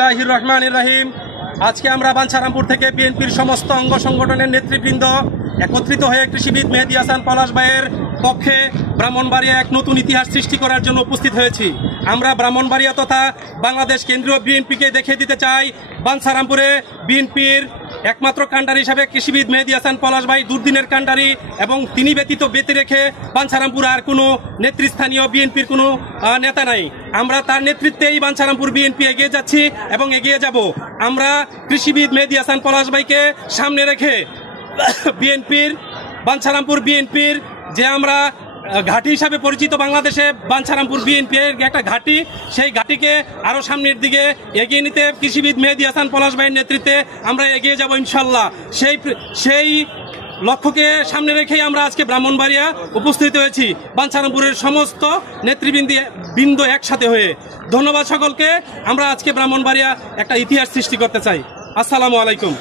বিসমিল্লাহির রহমানির রহিম। আজকে আমরা বাঞ্ছারামপুর থেকে বিএনপির সমস্ত অঙ্গ সংগঠনের নেতৃবৃন্দ একত্রিত হয়ে কৃষিবিদ মেহেদী হাসান পলাশ ভাইয়ের পক্ষে ব্রাহ্মণবাড়িয়া এক নতুন ইতিহাস সৃষ্টি করার জন্য উপস্থিত হয়েছি। আমরা ব্রাহ্মণবাড়িয়া তথা বাংলাদেশ কেন্দ্রীয় বিএনপিকে দেখিয়ে দিতে চাই বাঞ্ছারামপুরে বিএনপির একমাত্র কাণ্ডারি হিসাবে কৃষিবিদ মেহেদী হাসান পলাশ ভাই দুর্দিনের কাণ্ডারি, এবং তিনি ব্যতীত বেঁধে রেখে বাঞ্ছারামপুর আর কোনো নেতৃস্থানীয় বিএনপির কোনো নেতা নাই। আমরা তার নেতৃত্বেই বাঞ্ছারামপুর বিএনপি এগিয়ে যাচ্ছি এবং এগিয়ে যাব। আমরা কৃষিবিদ মেহেদী হাসান পলাশ ভাইকে সামনে রেখে বিএনপির বাঞ্ছারামপুর বিএনপির যে আমরা ঘাঁটি হিসাবে পরিচিত বাংলাদেশে বাঞ্ছারামপুর বিএনপি একটা ঘাঁটি, সেই ঘাঁটিকে আরো সামনের দিকে এগিয়ে নিতে কৃষিবিদ মেহেদী হাসান পলাশ ভাইয়ের নেতৃত্বে আমরা এগিয়ে যাব ইনশাল্লাহ। সেই লক্ষ্যকে সামনে রেখেই আমরা আজকে ব্রাহ্মণবাড়িয়া উপস্থিত হয়েছি বাঞ্ছারামপুরের সমস্ত নেতৃবৃন্দ একসাথে হয়ে। ধন্যবাদ সকলকে। আমরা আজকে ব্রাহ্মণবাড়িয়া একটা ইতিহাস সৃষ্টি করতে চাই। আসসালামু আলাইকুম।